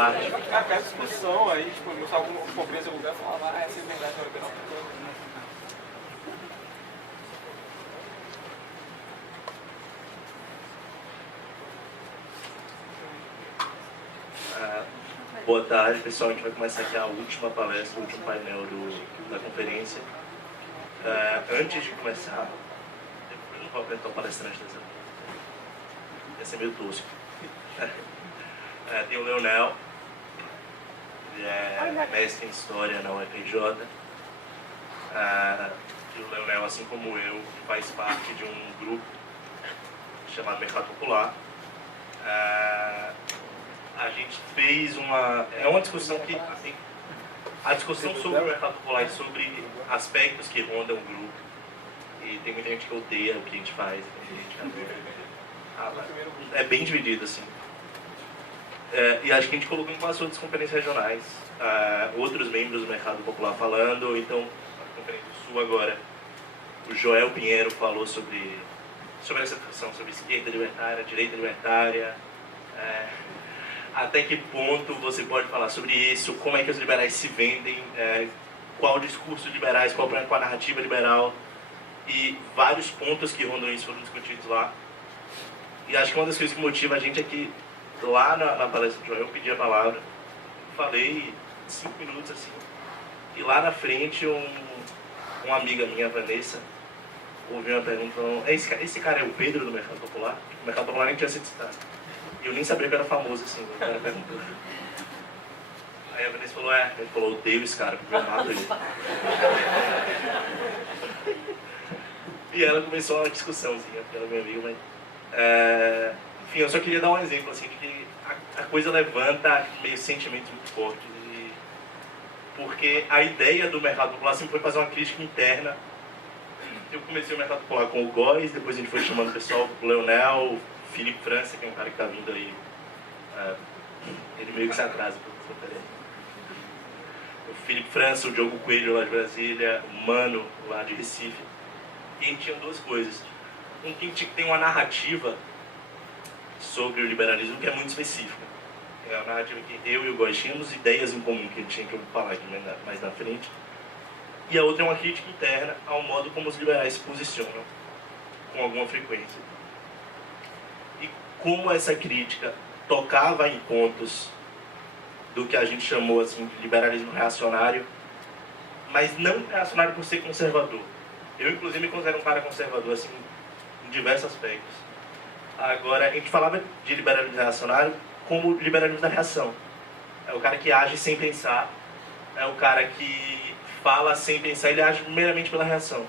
A discussão aí, tipo, eu estava com uma empresa no lugar e falava, essa é verdade, não é verdade. Boa tarde, pessoal. A gente vai começar aqui a última palestra, o último painel da conferência. Antes de começar, eu não vou apresentar o palestrante dessa vez. Ia ser meio tosco. Tem o Leonel, ele é mestre em História na UFRJ. E o Leonel, assim como eu, faz parte de um grupo chamado Mercado Popular. A gente fez uma discussão que, assim, a discussão sobre o mercado popular e sobre aspectos que rondam o grupo, e tem muita gente que odeia o que a gente faz, tem gente que é bem dividido, assim. E acho que a gente colocou com as outras conferências regionais, outros membros do mercado popular falando, então, a Conferência do Sul agora, o Joel Pinheiro falou sobre essa discussão, sobre esquerda libertária, direita libertária, até que ponto você pode falar sobre isso, como é que os liberais se vendem, qual o discurso de liberais, qual a narrativa liberal, e vários pontos que rondam isso foram discutidos lá. E acho que uma das coisas que motiva a gente é que lá na palestra do Joel eu pedi a palavra, falei 5 minutos assim, e lá na frente uma amiga minha, a Vanessa, ouviu uma pergunta falando, esse cara é o Pedro do Mercado Popular? O Mercado Popular nem tinha sido citado. E eu nem sabia que era famoso assim, o cara perguntou. Aí a Vanessa falou, ele falou, odeio esse cara, porque eu mato ele. E ela começou uma discussãozinha, porque ela é minha amiga, mas... enfim, eu só queria dar um exemplo, assim, de que a coisa levanta meio sentimentos muito fortes. Porque a ideia do Mercado Popular sempre foi fazer uma crítica interna. Eu comecei o Mercado Popular com o Góes, depois a gente foi chamando o pessoal, o Leonel, o Felipe França, que é um cara que está vindo aí. Ele meio que se atrasa para essa conferência. O Felipe França, o Diogo Coelho lá de Brasília, o Mano lá de Recife. E a gente tinha duas coisas. Que a gente tem uma narrativa sobre o liberalismo que é muito específica. É uma narrativa que eu e o Góes tínhamos ideias em comum, que a gente tinha que falar aqui mais na frente. E a outra é uma crítica interna ao modo como os liberais se posicionam com alguma frequência. E como essa crítica tocava em pontos do que a gente chamou assim, de liberalismo reacionário, mas não reacionário por ser conservador. Eu, inclusive, me considero um cara conservador assim, em diversos aspectos. Agora, a gente falava de liberalismo reacionário como liberalismo da reação. É o cara que age sem pensar, é o cara que fala sem pensar, ele age meramente pela reação.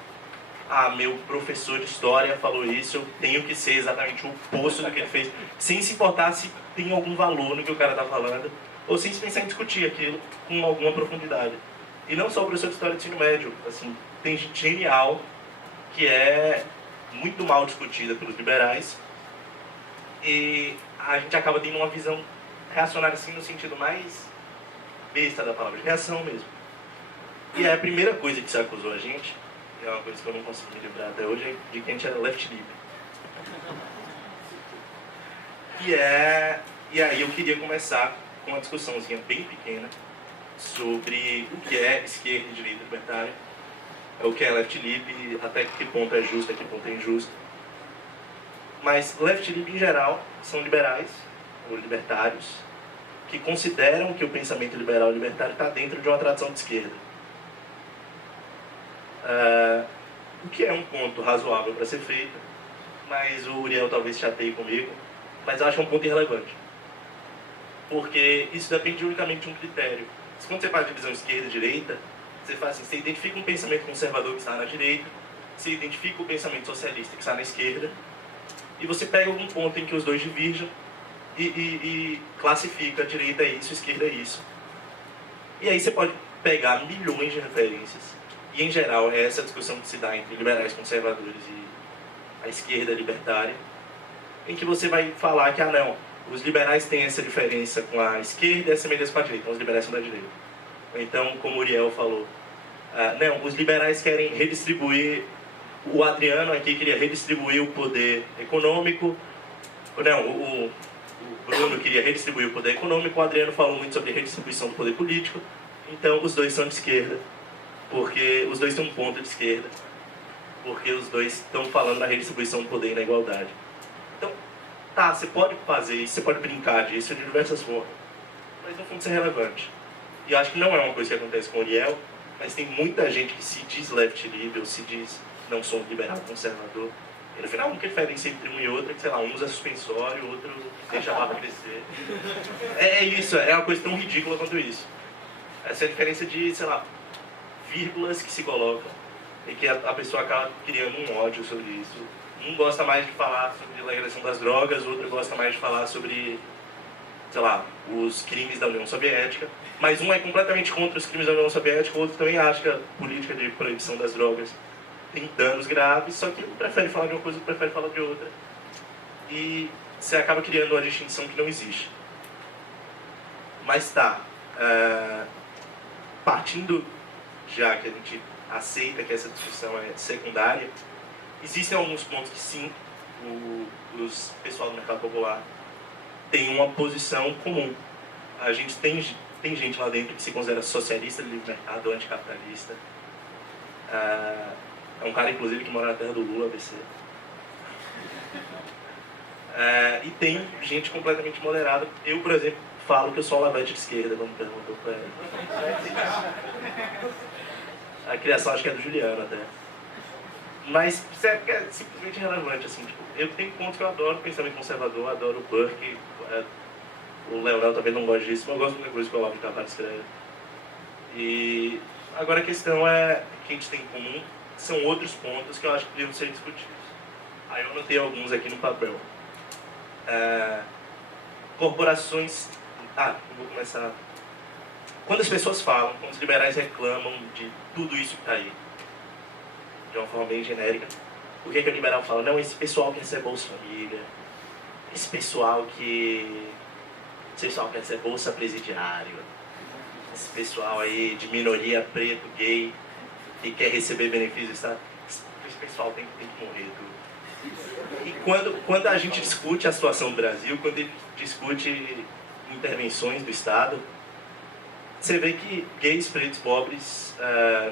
Meu professor de história falou isso, eu tenho que ser exatamente o oposto do que ele fez, sem se importar se tem algum valor no que o cara está falando, ou sem se pensar em discutir aquilo com alguma profundidade. E não só o professor de história do ensino médio, assim, tem gente genial que é muito mal discutida pelos liberais, e a gente acaba tendo uma visão reacionária assim, no sentido mais besta da palavra, de reação mesmo. E a primeira coisa que se acusou a gente, é uma coisa que eu não consegui me lembrar até hoje, é de que a gente era left livre. E aí eu queria começar com uma discussãozinha bem pequena sobre o que é esquerda e direita libertária, o que é left livre, até que ponto é justo, até que ponto é injusto. Mas left livre em geral são liberais, ou libertários, que consideram que o pensamento liberal e libertário está dentro de uma tradição de esquerda. O que é um ponto razoável para ser feito, mas o Uriel talvez chateie comigo, mas eu acho um ponto irrelevante. Porque isso depende unicamente de um critério. Quando você faz divisão esquerda e direita, você faz assim, você identifica um pensamento conservador que está na direita, você identifica o pensamento socialista que está na esquerda, e você pega algum ponto em que os dois divergem e classifica, a direita é isso, a esquerda é isso. E aí você pode pegar milhões de referências, e em geral é essa discussão que se dá entre liberais conservadores e a esquerda libertária, em que você vai falar que, não, os liberais têm essa diferença com a esquerda e essa semelhança com a direita, então os liberais são da direita. Então, como o Uriel falou, não, os liberais querem redistribuir, o Adriano aqui queria redistribuir o poder econômico, não, o O Bruno queria redistribuir o poder econômico, o Adriano falou muito sobre redistribuição do poder político. Então, os dois são de esquerda, porque os dois têm um ponto de esquerda, porque os dois estão falando na redistribuição do poder e na igualdade. Então, tá, você pode fazer isso, você pode brincar disso de diversas formas, mas no fundo isso é relevante. E acho que não é uma coisa que acontece com o Uriel, mas tem muita gente que se diz left liberal, se diz não sou liberal conservador, e no final a única diferença entre um e outro é que, sei lá, um usa suspensório, o outro deixa a barba crescer. É isso, é uma coisa tão ridícula quanto isso. Essa é a diferença de, sei lá, vírgulas que se colocam e que a pessoa acaba criando um ódio sobre isso. Um gosta mais de falar sobre a legalização das drogas, o outro gosta mais de falar sobre, sei lá, os crimes da União Soviética. Mas um é completamente contra os crimes da União Soviética, o outro também acha que a política de proibição das drogas tem danos graves, só que um prefere falar de uma coisa, outro prefere falar de outra. E você acaba criando uma distinção que não existe. Mas tá, partindo já que a gente aceita que essa discussão é secundária, existem alguns pontos que sim, os pessoal do mercado popular tem uma posição comum. A gente tem gente lá dentro que se considera socialista, de livre mercado, anticapitalista. É um cara, inclusive, que mora na terra do Lula, ABC. E tem gente completamente moderada. Eu, por exemplo, falo que eu sou um lavete de esquerda, quando perguntou pra ele. A criação acho que é do Juliano até. Mas é simplesmente relevante, assim. Tipo, eu tenho pontos que eu adoro, pensamento conservador, adoro o Burke. O Leonel também não gosta disso, mas eu gosto de coisa que o Olavo de Carvalho escreve. E agora a questão é que a gente tem em comum são outros pontos que eu acho que devem ser discutidos. Aí eu anotei alguns aqui no papel. Corporações... eu vou começar... Quando as pessoas falam, quando os liberais reclamam de tudo isso que está aí, de uma forma bem genérica, o que é que o liberal fala? Não, esse pessoal quer ser Bolsa Família, esse pessoal quer ser Bolsa Presidiário, esse pessoal aí de minoria preto, gay, que quer receber benefícios do Estado, esse pessoal tem que morrer tudo. E quando a gente discute a situação do Brasil, quando a gente discute intervenções do Estado, você vê que gays, pretos, pobres,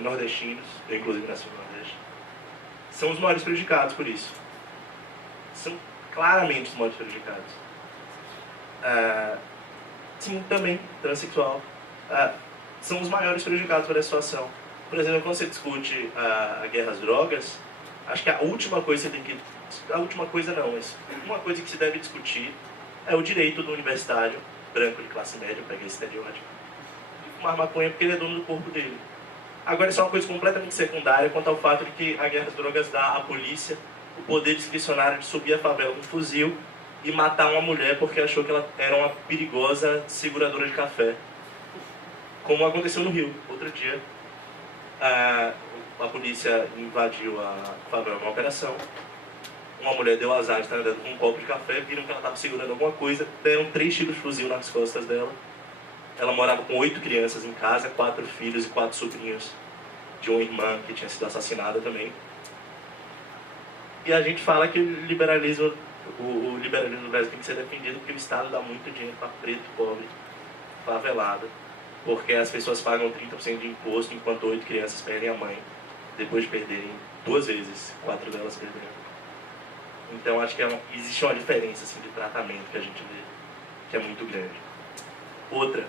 nordestinos, eu inclusive nasci no Nordeste, são os maiores prejudicados por isso. São claramente os maiores prejudicados. Sim, também, transexual. São os maiores prejudicados por essa situação. Por exemplo, quando você discute a guerra às drogas, acho que a última coisa que você tem que... A última coisa não, mas uma coisa que se deve discutir é o direito do universitário branco de classe média, peguei esse estereótipo, de fumar maconha porque ele é dono do corpo dele. Agora, isso é uma coisa completamente secundária quanto ao fato de que a guerra às drogas dá à polícia o poder discricionário de subir a favela com um fuzil e matar uma mulher porque achou que ela era uma perigosa seguradora de café. Como aconteceu no Rio, outro dia. A polícia invadiu a favela numa operação. Uma mulher deu azar de estar andando com um copo de café, viram que ela estava segurando alguma coisa, deram 3 tiros de fuzil nas costas dela. Ela morava com 8 crianças em casa, 4 filhos e 4 sobrinhos de uma irmã que tinha sido assassinada também. E a gente fala que o liberalismo do Brasil tem que ser defendido porque o Estado dá muito dinheiro para preto, pobre, favelado, porque as pessoas pagam 30% de imposto enquanto 8 crianças perdem a mãe, depois de perderem 2 vezes, 4 delas perderam. Então acho que existe uma diferença assim, de tratamento que a gente vê, que é muito grande. Outra,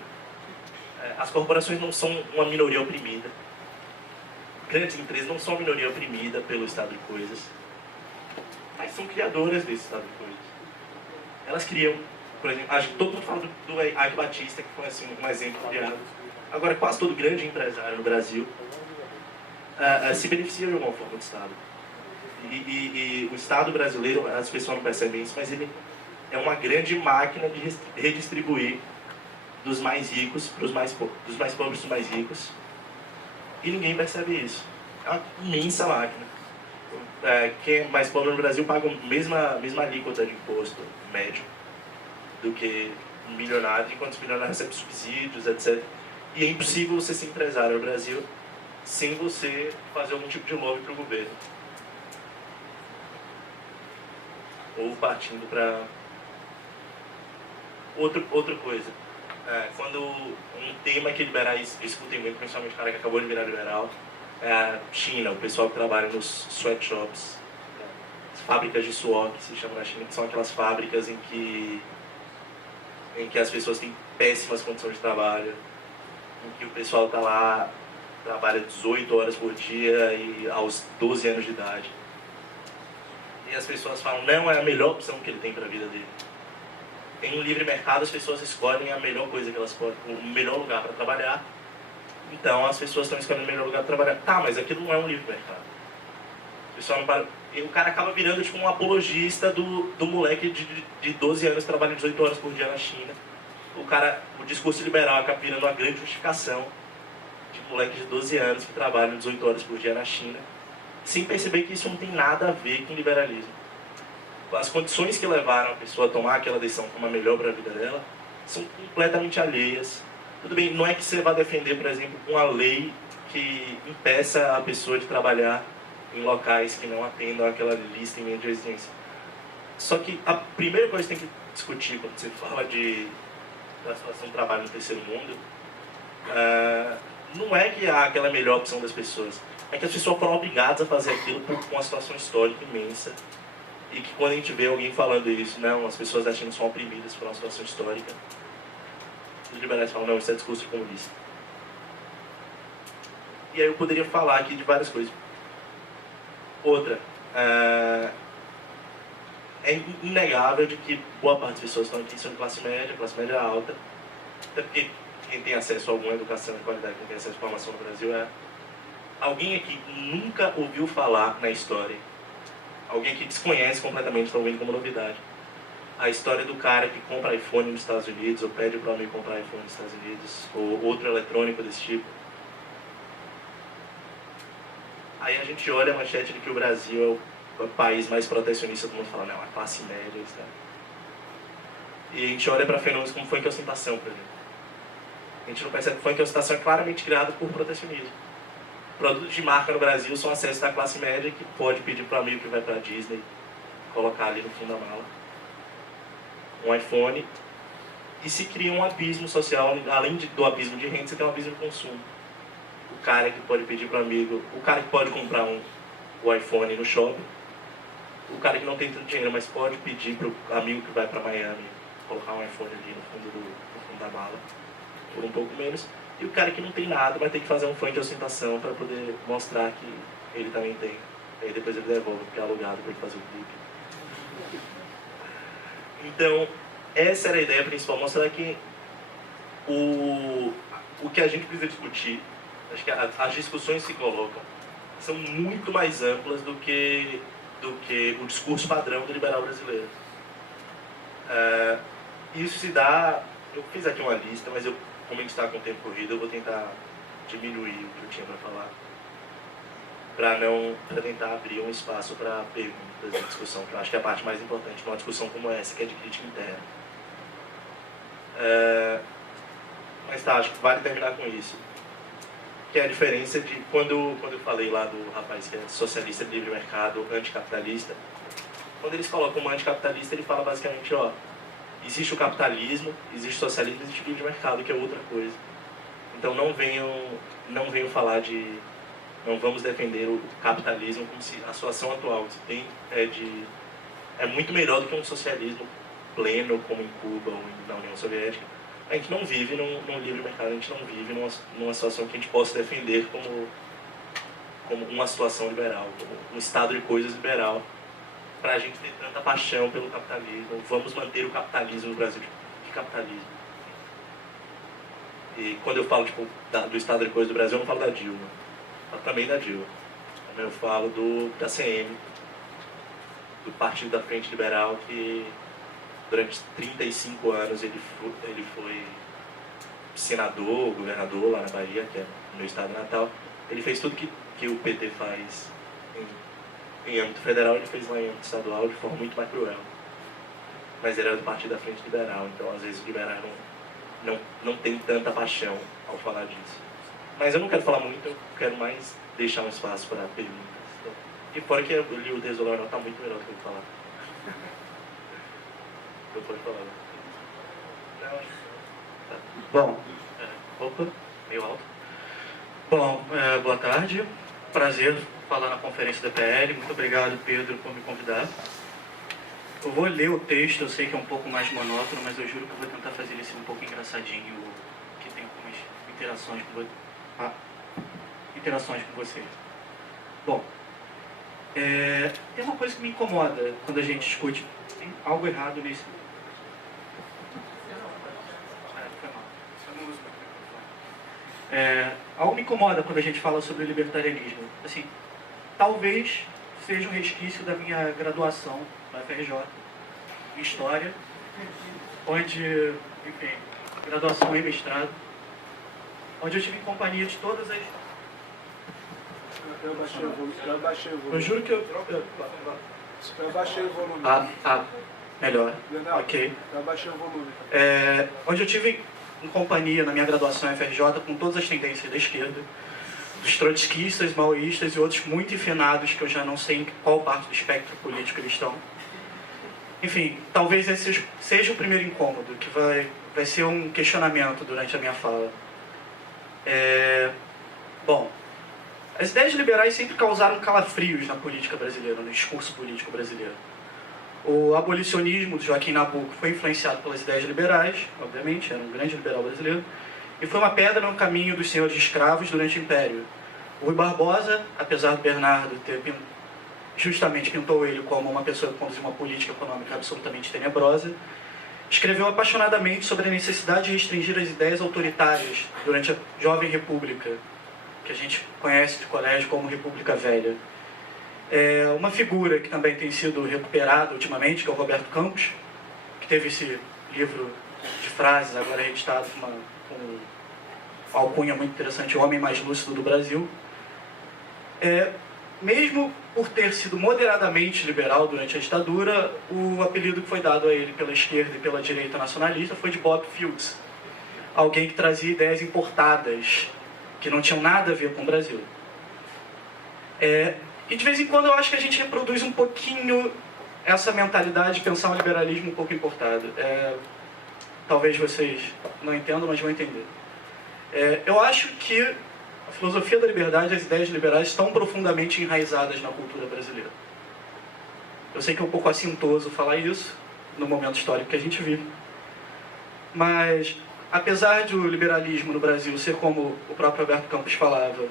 as corporações não são uma minoria oprimida. Grandes empresas não são uma minoria oprimida pelo estado de coisas, mas são criadoras desse estado de coisas. Elas criam, por exemplo, acho que todo mundo fala do Ike Batista, que foi assim, um exemplo criado. Agora, quase todo grande empresário no Brasil se beneficia de alguma forma do Estado. E o Estado brasileiro, as pessoas não percebem isso, mas ele é uma grande máquina de redistribuir dos mais ricos para dos mais pobres para os mais ricos. E ninguém percebe isso. É uma imensa máquina. Quem é mais pobre no Brasil paga a mesma alíquota de imposto médio do que milionário, enquanto os milionários recebem subsídios, etc. E é impossível você ser empresário no Brasil sem você fazer algum tipo de lobby para o governo. Ou partindo para Outra coisa, quando um tema que liberais discutem muito, principalmente o cara que acabou de virar liberal, é a China, o pessoal que trabalha nos sweatshops, as fábricas de suor que se chamam na China, que são aquelas fábricas em que as pessoas têm péssimas condições de trabalho, em que o pessoal está lá, trabalha 18 horas por dia e aos 12 anos de idade. E as pessoas falam, não, é a melhor opção que ele tem para a vida dele. Em um livre mercado, as pessoas escolhem a melhor coisa que elas podem, o melhor lugar para trabalhar. Então, as pessoas estão escolhendo o melhor lugar para trabalhar. Tá, mas aquilo não é um livre mercado. O pessoal não para... E o cara acaba virando tipo um apologista do moleque de 12 anos que trabalha 18 horas por dia na China. O discurso liberal acaba virando uma grande justificação de moleque de 12 anos que trabalha 18 horas por dia na China, sem perceber que isso não tem nada a ver com liberalismo. As condições que levaram a pessoa a tomar aquela decisão como a melhor para a vida dela são completamente alheias. Tudo bem, não é que você vai defender, por exemplo, uma lei que impeça a pessoa de trabalhar em locais que não atendam aquela lista em meio de residência. Só que a primeira coisa que tem que discutir quando você fala da situação de trabalho no terceiro mundo não é que há aquela melhor opção das pessoas, é que as pessoas foram obrigadas a fazer aquilo por uma situação histórica imensa. E que quando a gente vê alguém falando isso, não, as pessoas da China são oprimidas por uma situação histórica, os liberais falam, não, isso é discurso comunista. E aí eu poderia falar aqui de várias coisas. Outra, é inegável de que boa parte das pessoas estão aqui são de classe média alta, até porque quem tem acesso a alguma educação de qualidade, quem tem acesso à formação no Brasil alguém aqui nunca ouviu falar na história, alguém que desconhece completamente, está ouvindo como novidade, a história do cara que compra iPhone nos Estados Unidos, ou pede para o amigo comprar iPhone nos Estados Unidos, ou outro eletrônico desse tipo. Aí a gente olha a manchete de que o Brasil é o país mais protecionista do mundo, fala, não, a classe média, isso, né? E a gente olha para fenômenos como funk e ostentação, por exemplo. A gente não percebe que funk e ostentação é claramente criado por protecionismo. Produtos de marca no Brasil são acessos da classe média que pode pedir para o amigo que vai para a Disney colocar ali no fundo da mala um iPhone, e se cria um abismo social, além do abismo de renda, você tem um abismo de consumo. O cara que pode pedir para o amigo, o cara que pode comprar o iPhone no shopping, o cara que não tem tanto dinheiro, mas pode pedir para o amigo que vai para Miami colocar um iPhone ali no fundo da mala, por um pouco menos. E o cara que não tem nada vai ter que fazer um fã de ostentação para poder mostrar que ele também tem. Aí depois ele devolve, porque é alugado para ele fazer o clipe. Então, essa era a ideia principal, mostrar que o que a gente precisa discutir, acho que as discussões que se colocam, são muito mais amplas do que o discurso padrão do liberal brasileiro. Isso se dá... Eu fiz aqui uma lista, mas como a gente está com o tempo corrido, eu vou tentar diminuir o que eu tinha para falar, para tentar abrir um espaço para perguntas e discussão, que eu acho que é a parte mais importante numa discussão como essa, que é de crítica interna. Mas tá, acho que vale terminar com isso, que é a diferença de quando eu falei lá do rapaz que é socialista de livre mercado, anticapitalista. Quando eles colocam como anticapitalista, ele fala basicamente, ó, existe o capitalismo, existe o socialismo, existe o livre mercado, que é outra coisa. Então não venham falar de... Não vamos defender o capitalismo como se a situação atual que tem é muito melhor do que um socialismo pleno, como em Cuba ou na União Soviética. A gente não vive num livre mercado, a gente não vive numa situação que a gente possa defender como uma situação liberal, como um estado de coisas liberal, para a gente ter tanta paixão pelo capitalismo. Vamos manter o capitalismo no Brasil. Que capitalismo? E quando eu falo do estado de coisas do Brasil, eu não falo da Dilma. Eu falo também da Dilma. Eu falo da CM, do Partido da Frente Liberal, que durante 35 anos ele foi senador, governador lá na Bahia, que é o meu estado natal. Ele fez tudo que o PT faz em âmbito federal, ele fez lá em âmbito estadual de forma muito mais cruel. Mas ele era do Partido da Frente Liberal, então às vezes os liberais não tem tanta paixão ao falar disso. Mas eu não quero falar muito, eu quero mais deixar um espaço para perguntas. E fora que eu li o texto do Leonel, está muito melhor do que eu vou falar. Eu posso falar. Bom, opa, meio alto. Bom, boa tarde. Prazer falar na conferência da PL. Muito obrigado, Pedro, por me convidar. Eu vou ler o texto, eu sei que é um pouco mais monótono, mas eu juro que eu vou tentar fazer ele ser um pouco engraçadinho, que tem algumas interações com vocês. Bom, tem uma coisa que me incomoda quando a gente discute. Tem algo errado nesse... algo me incomoda quando a gente fala sobre o libertarianismo. Assim, talvez seja um resquício da minha graduação na FRJ, em História, onde, enfim, graduação e mestrado, onde eu tive em companhia de todas as... Eu baixei o volume. Eu juro que eu baixei o volume. Melhor. Leonel, Ok. eu baixei o volume. Onde eu tive em companhia na minha graduação em FRJ com todas as tendências da esquerda, dos trotskistas, maoístas e outros muito enfenados que eu já não sei em qual parte do espectro político eles estão. Enfim, talvez esse seja o primeiro incômodo, que vai ser um questionamento durante a minha fala. Bom, as ideias liberais sempre causaram calafrios na política brasileira, no discurso político brasileiro. O abolicionismo de Joaquim Nabuco foi influenciado pelas ideias liberais, obviamente, era um grande liberal brasileiro, e foi uma pedra no caminho dos senhores de escravos durante o Império. O Rui Barbosa, apesar do Bernardo ter justamente pintou ele como uma pessoa que conduziu uma política econômica absolutamente tenebrosa, escreveu apaixonadamente sobre a necessidade de restringir as ideias autoritárias durante a Jovem República, que a gente conhece de colégio como República Velha. Uma figura que também tem sido recuperada ultimamente, que é o Roberto Campos, que teve esse livro de frases, agora reeditado com uma alcunha muito interessante, O Homem Mais Lúcido do Brasil. Mesmo por ter sido moderadamente liberal durante a ditadura, o apelido que foi dado a ele pela esquerda e pela direita nacionalista foi de Bob Fields, alguém que trazia ideias importadas, que não tinham nada a ver com o Brasil. E de vez em quando eu acho que a gente reproduz um pouquinho essa mentalidade de pensar um liberalismo um pouco importado. Talvez vocês não entendam, mas vão entender. Eu acho que a filosofia da liberdade e as ideias liberais estão profundamente enraizadas na cultura brasileira. Eu sei que é um pouco assintoso falar isso no momento histórico que a gente vive, mas apesar de o liberalismo no Brasil ser, como o próprio Roberto Campos falava,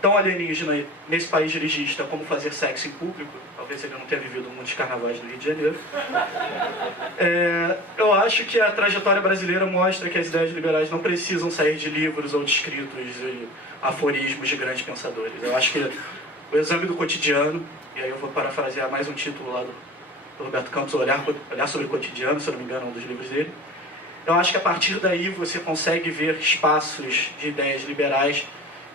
tão alienígena nesse país dirigista como fazer sexo em público, talvez ele não tenha vivido muitos carnavais no Rio de Janeiro, eu acho que a trajetória brasileira mostra que as ideias liberais não precisam sair de livros ou de escritos e aforismos de grandes pensadores. Eu acho que o exame do cotidiano, e aí eu vou parafrasear mais um título lá do Roberto Campos, Olhar sobre o Cotidiano, se eu não me engano, é um dos livros dele. Eu acho que a partir daí você consegue ver espaços de ideias liberais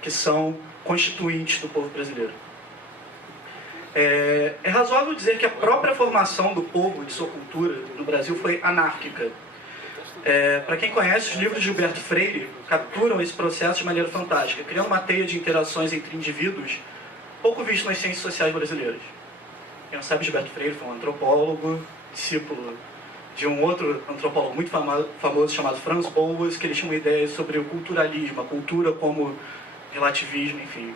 que são constituintes do povo brasileiro. É razoável dizer que a própria formação do povo e de sua cultura no Brasil foi anárquica. Para quem conhece, os livros de Gilberto Freire capturam esse processo de maneira fantástica, criando uma teia de interações entre indivíduos pouco visto nas ciências sociais brasileiras. Quem não sabe, Gilberto Freire foi um antropólogo, discípulo de um outro antropólogo muito famoso chamado Franz Boas, que ele tinha uma ideia sobre o culturalismo, a cultura como relativismo, enfim.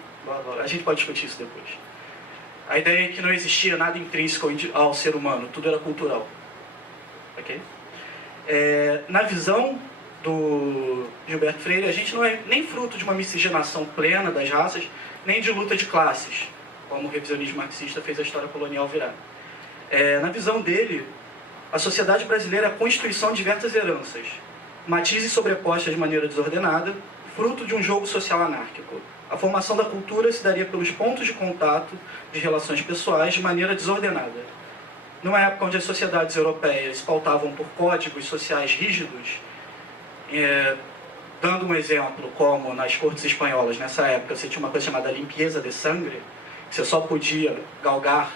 A gente pode discutir isso depois. A ideia é que não existia nada intrínseco ao ser humano, tudo era cultural. Ok? Na visão do Gilberto Freire, a gente não é nem fruto de uma miscigenação plena das raças, nem de luta de classes, como o revisionismo marxista fez a história colonial virar. Na visão dele, a sociedade brasileira é a constituição de diversas heranças, matizes sobrepostas de maneira desordenada, fruto de um jogo social anárquico. A formação da cultura se daria pelos pontos de contato de relações pessoais de maneira desordenada. Numa época onde as sociedades europeias se pautavam por códigos sociais rígidos, dando um exemplo, como nas cortes espanholas, nessa época, você tinha uma coisa chamada limpieza de sangue, que você só podia galgar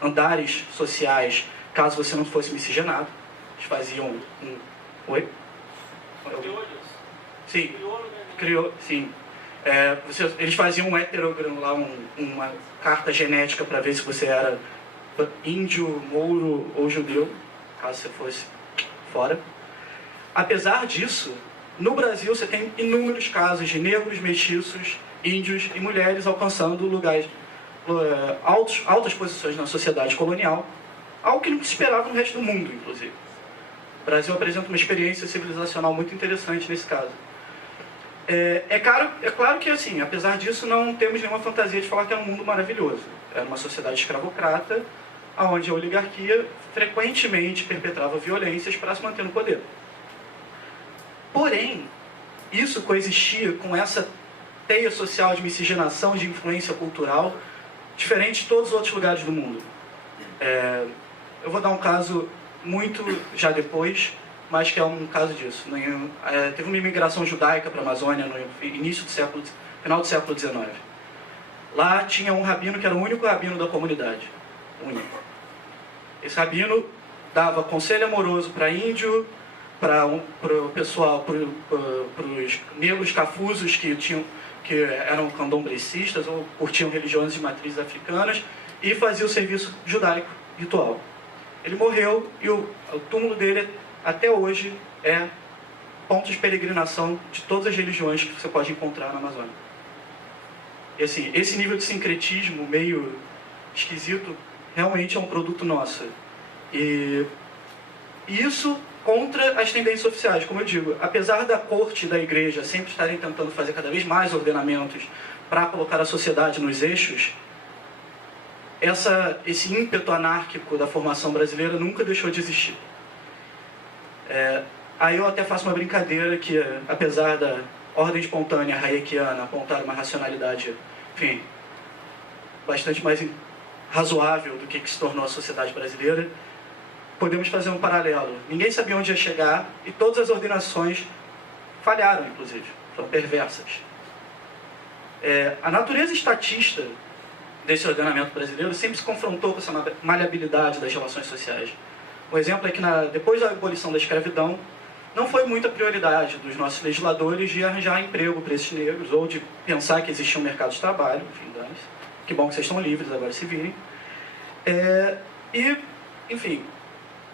andares sociais caso você não fosse miscigenado. Eles faziam Oi? Sim, criou, sim. Eles faziam um heterograma lá, uma carta genética para ver se você era índio, mouro ou judeu, caso você fosse fora. Apesar disso, no Brasil você tem inúmeros casos de negros, mestiços, índios e mulheres alcançando lugares, altas posições na sociedade colonial, algo que não se esperava no resto do mundo, inclusive. O Brasil apresenta uma experiência civilizacional muito interessante nesse caso. É claro que, assim, apesar disso, não temos nenhuma fantasia de falar que era um mundo maravilhoso. Era uma sociedade escravocrata, onde a oligarquia frequentemente perpetrava violências para se manter no poder. Porém, isso coexistia com essa teia social de miscigenação, de influência cultural, diferente de todos os outros lugares do mundo. Eu vou dar um caso muito já depois, mas que é um caso disso. Teve uma imigração judaica para a Amazônia no final do século XIX. Lá tinha um rabino que era o único rabino da comunidade. Único. Esse rabino dava conselho amoroso para índio, para o pessoal, para os negros cafusos que eram candomblecistas ou curtiam religiões de matrizes africanas, e fazia o serviço judaico ritual. Ele morreu e o túmulo dele até hoje é ponto de peregrinação de todas as religiões que você pode encontrar na Amazônia. E assim, esse nível de sincretismo meio esquisito realmente é um produto nosso. E isso contra as tendências oficiais, como eu digo. Apesar da corte e da igreja sempre estarem tentando fazer cada vez mais ordenamentos para colocar a sociedade nos eixos, esse ímpeto anárquico da formação brasileira nunca deixou de existir. Aí eu até faço uma brincadeira que, apesar da ordem espontânea hayekiana apontar uma racionalidade, enfim, bastante mais razoável do que se tornou a sociedade brasileira, podemos fazer um paralelo. Ninguém sabia onde ia chegar e todas as ordenações falharam, inclusive, foram perversas. A natureza estatista desse ordenamento brasileiro sempre se confrontou com essa maleabilidade das relações sociais. Um exemplo é que depois da abolição da escravidão, não foi muita prioridade dos nossos legisladores de arranjar emprego para esses negros, ou de pensar que existia um mercado de trabalho, enfim, que bom que vocês estão livres, agora se virem. Enfim,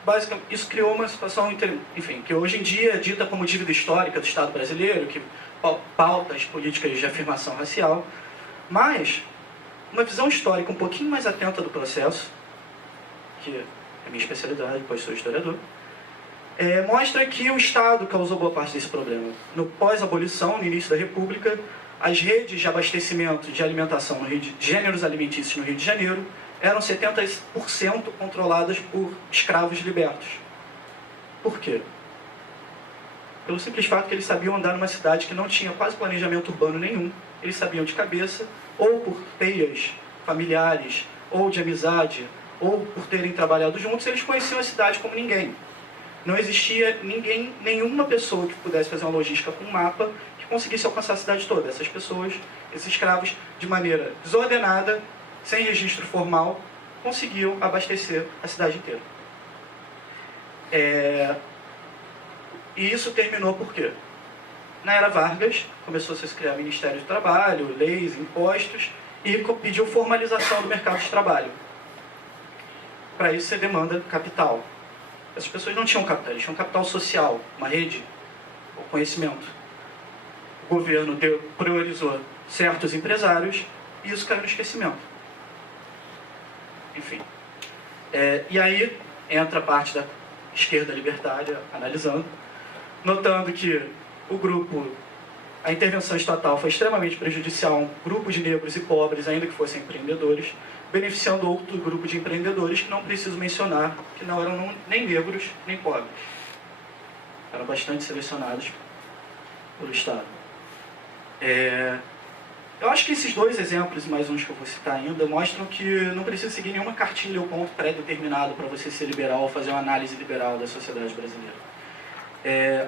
basicamente, isso criou uma situação, enfim, que hoje em dia é dita como dívida histórica do Estado brasileiro, que pauta as políticas de afirmação racial, mas uma visão histórica um pouquinho mais atenta do processo, que é a minha especialidade, pois sou historiador, mostra que o Estado causou boa parte desse problema. No pós-abolição, no início da República, as redes de abastecimento de alimentação, de gêneros alimentícios no Rio de Janeiro, eram 70% controladas por escravos libertos. Por quê? Pelo simples fato que eles sabiam andar numa cidade que não tinha quase planejamento urbano nenhum. Eles sabiam de cabeça, ou por teias familiares, ou de amizade, ou por terem trabalhado juntos, eles conheciam a cidade como ninguém. Não existia nenhuma pessoa que pudesse fazer uma logística com um mapa que conseguisse alcançar a cidade toda. Essas pessoas, esses escravos, de maneira desordenada, sem registro formal, conseguiam abastecer a cidade inteira. E isso terminou por quê? Na era Vargas, começou a se criar Ministério do Trabalho, leis, impostos, e pediu formalização do mercado de trabalho. Para isso você demanda capital. Essas pessoas não tinham capital, eles tinham capital social, uma rede, o conhecimento. O governo priorizou certos empresários e isso caiu no esquecimento. Enfim. E aí entra a parte da esquerda libertária, analisando, notando que a intervenção estatal foi extremamente prejudicial a um grupo de negros e pobres, ainda que fossem empreendedores, beneficiando outro grupo de empreendedores que não preciso mencionar, que não eram nem negros nem pobres. Eram bastante selecionados pelo Estado. Eu acho que esses dois exemplos, e mais uns que eu vou citar ainda, mostram que não precisa seguir nenhuma cartilha ou ponto pré-determinado para você ser liberal ou fazer uma análise liberal da sociedade brasileira.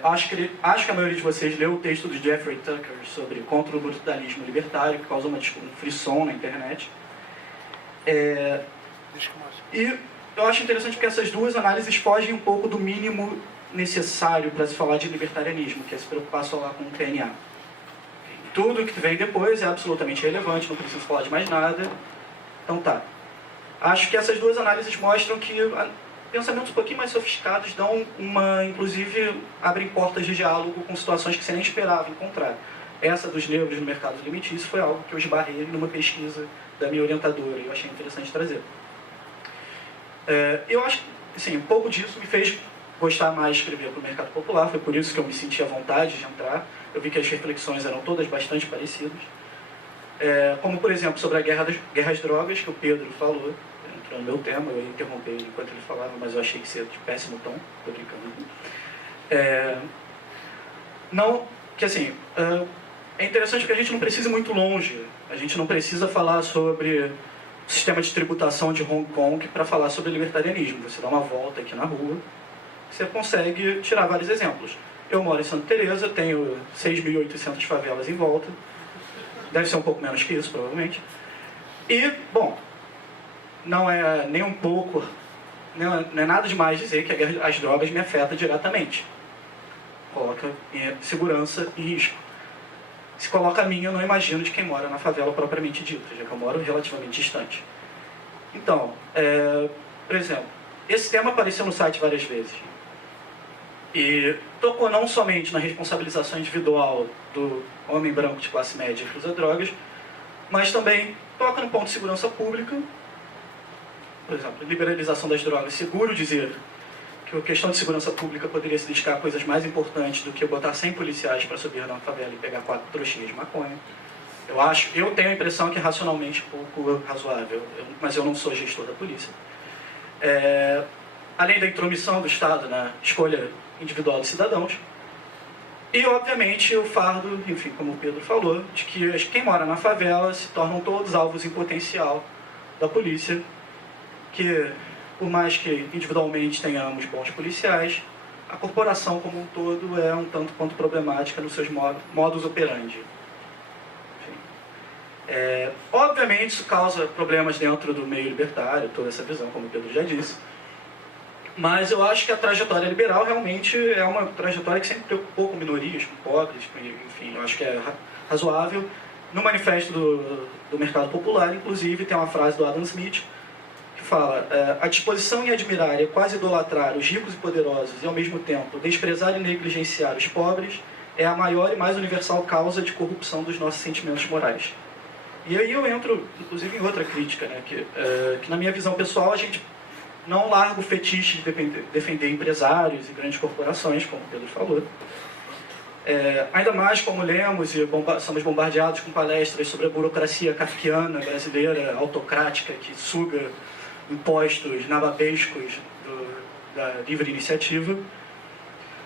Acho que a maioria de vocês leu o texto do Jeffrey Tucker sobre contra o brutalismo libertário, que causou um frisson na internet. E eu acho interessante porque essas duas análises fogem um pouco do mínimo necessário para se falar de libertarianismo, que é se preocupar só lá com o DNA. Tudo que vem depois é absolutamente relevante, não preciso falar de mais nada. Então tá. Acho que essas duas análises mostram que pensamentos um pouquinho mais sofisticados dão inclusive, abrem portas de diálogo com situações que você nem esperava encontrar. Essa dos negros no mercado alimentício foi algo que eu esbarrei numa pesquisa da minha orientadora e eu achei interessante trazer. Eu acho que, assim, um pouco disso me fez gostar mais de escrever para o mercado popular, foi por isso que eu me senti à vontade de entrar. Eu vi que as reflexões eram todas bastante parecidas. Como, por exemplo, sobre a guerra às drogas, que o Pedro falou, entrou no meu tema, eu ia interromper ele enquanto ele falava, mas eu achei que seria de péssimo tom, estou brincando. É interessante porque a gente não precisa ir muito longe, a gente não precisa falar sobre o sistema de tributação de Hong Kong para falar sobre libertarianismo. Você dá uma volta aqui na rua, você consegue tirar vários exemplos. Eu moro em Santa Teresa, tenho 6.800 favelas em volta, deve ser um pouco menos que isso, provavelmente. E, bom, não é nem um pouco, não é nada demais dizer que a guerra às drogas me afeta diretamente. Coloca minha segurança em risco. Se coloca a minha, eu não imagino de quem mora na favela propriamente dita, já que eu moro relativamente distante. Então, por exemplo, esse tema apareceu no site várias vezes. E tocou não somente na responsabilização individual do homem branco de classe média que usa drogas, mas também toca no ponto de segurança pública. Por exemplo, liberalização das drogas. Seguro dizer que a questão de segurança pública poderia se dedicar a coisas mais importantes do que botar 100 policiais para subir na favela e pegar 4 trouxinhas de maconha. Eu tenho a impressão que é racionalmente pouco razoável, mas eu não sou gestor da polícia. Além da intromissão do Estado na escolha individual dos cidadãos. E, obviamente, o fardo, enfim, como o Pedro falou, de que quem mora na favela se tornam todos alvos em potencial da polícia, que, por mais que individualmente tenhamos bons policiais, a corporação como um todo é um tanto quanto problemática nos seus modus operandi. Obviamente, isso causa problemas dentro do meio libertário, toda essa visão, como o Pedro já disse. Mas eu acho que a trajetória liberal realmente é uma trajetória que sempre preocupou com minorias, com pobres, enfim, eu acho que é razoável. No manifesto do Mercado Popular, inclusive, tem uma frase do Adam Smith, que fala: a disposição em admirar e quase idolatrar os ricos e poderosos e, ao mesmo tempo, desprezar e negligenciar os pobres é a maior e mais universal causa de corrupção dos nossos sentimentos morais. E aí eu entro, inclusive, em outra crítica, né, que na minha visão pessoal, a gente não larga o fetiche de defender empresários e grandes corporações, como o Pedro falou. Ainda mais como lemos e somos bombardeados com palestras sobre a burocracia kafkiana brasileira, autocrática, que suga impostos nababescos da livre iniciativa.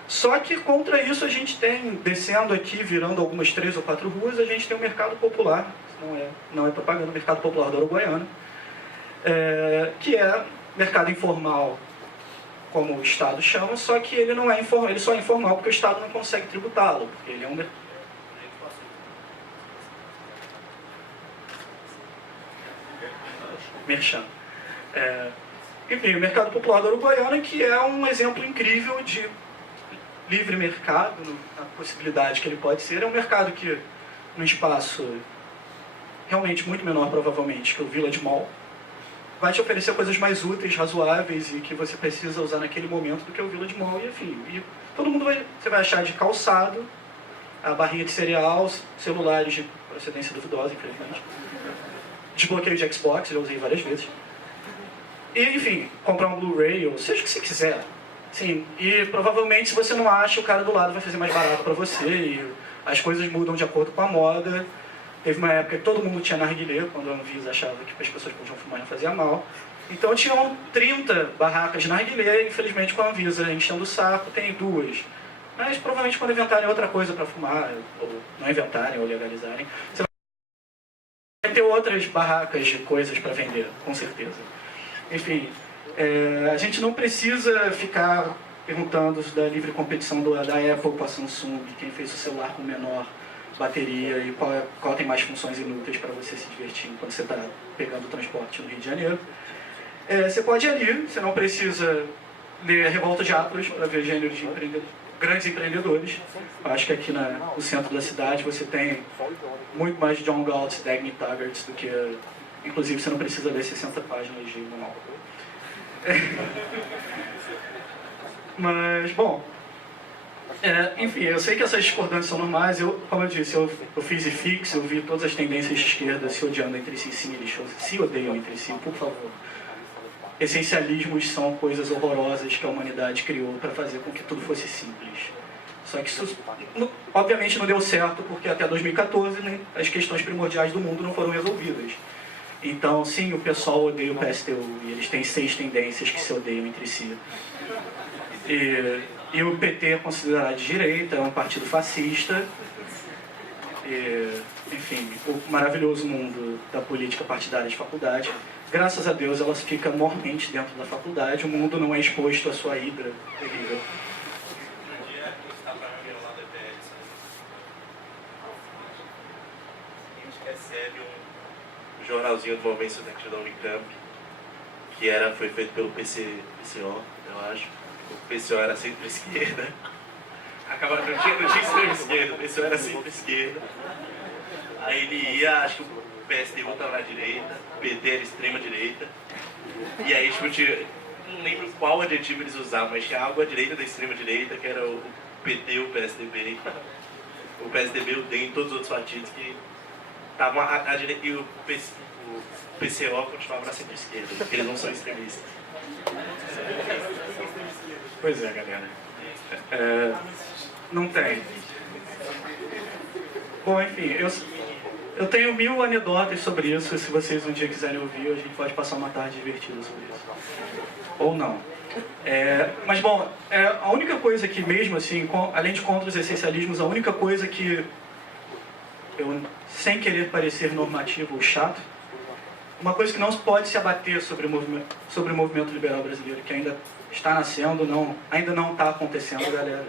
Só que contra isso a gente tem, descendo aqui, virando algumas 3 ou 4 ruas, a gente tem o Mercado Popular, não é propaganda, o Mercado Popular da Uruguaiana, que é mercado informal, como o Estado chama, só que ele não é informal, ele só é informal porque o Estado não consegue tributá-lo, porque ele é um mercado. Merchan. Enfim, o Mercado Popular da Uruguaiana, que é um exemplo incrível de livre mercado, na possibilidade que ele pode ser. É um mercado que, num espaço realmente muito menor, provavelmente, que o Village Mall, vai te oferecer coisas mais úteis, razoáveis e que você precisa usar naquele momento do que o Village Mall, e enfim. E todo mundo você vai achar de calçado, a barrinha de cereal, celulares de procedência duvidosa, infelizmente. Desbloqueio de Xbox, já usei várias vezes. E, enfim, comprar um Blu-ray, ou seja o que você quiser. Sim, e provavelmente se você não acha, o cara do lado vai fazer mais barato para você, e as coisas mudam de acordo com a moda. Teve uma época que todo mundo tinha narguilé, quando a Anvisa achava que as pessoas podiam fumar e não fazia mal. Então tinham 30 barracas de narguilé, infelizmente com a Anvisa enchendo o saco, tem 2. Mas provavelmente quando inventarem outra coisa para fumar, ou não inventarem, ou legalizarem, você vai ter outras barracas de coisas para vender, com certeza. Enfim, a gente não precisa ficar perguntando da livre competição da Apple com a Samsung, quem fez o celular com menor bateria e qual tem mais funções inúteis para você se divertir enquanto você está pegando o transporte no Rio de Janeiro. Você pode ir ali, você não precisa ler Revolta de Atlas para ver gêneros de grandes empreendedores. Acho que aqui no centro da cidade você tem muito mais John Galt e Dagny Taggart do que... Inclusive você não precisa ler 60 páginas de manual. Mas, bom, enfim, eu sei que essas discordâncias são normais. Como eu disse, eu fiz IFIX, eu vi todas as tendências de esquerda se odiando entre si. Sim, eles se odeiam entre si, por favor. Essencialismos são coisas horrorosas que a humanidade criou para fazer com que tudo fosse simples. Só que isso, obviamente, não deu certo, porque até 2014 as questões primordiais do mundo não foram resolvidas. Então, sim, o pessoal odeia o PSTU, e eles têm 6 tendências que se odeiam entre si. E o PT é considerado de direita, é um partido fascista. Enfim, o maravilhoso mundo da política partidária de faculdade. Graças a Deus, ela fica mormente dentro da faculdade, o mundo não é exposto à sua hidra terrível. Recebe um jornalzinho do Movimento Estudantil da Unicamp, que foi feito pelo PCO, eu acho. O PCO era centro-esquerda. Não tinha extrema-esquerda, o PCO era centro-esquerda. Aí ele ia, acho que o PSTU estava na direita, o PT era extrema-direita. E aí, tipo, não lembro qual adjetivo eles usavam, mas tinha algo à direita da extrema-direita, que era o PT, o PSDB. O PSDB, o DEM e todos os outros partidos que estavam à direita, e o PCO continuava na centro-esquerda, porque eles não são extremistas. Pois é, galera. Não tem. Bom, enfim, eu tenho 1000 anedotas sobre isso. Se vocês um dia quiserem ouvir, a gente pode passar uma tarde divertida sobre isso. Ou não. Mas, bom, a única coisa que mesmo assim, além de contra os essencialismos, a única coisa que eu, sem querer parecer normativo ou chato, uma coisa que não pode se abater sobre o movimento liberal brasileiro, que ainda está nascendo, ainda não está acontecendo, galera.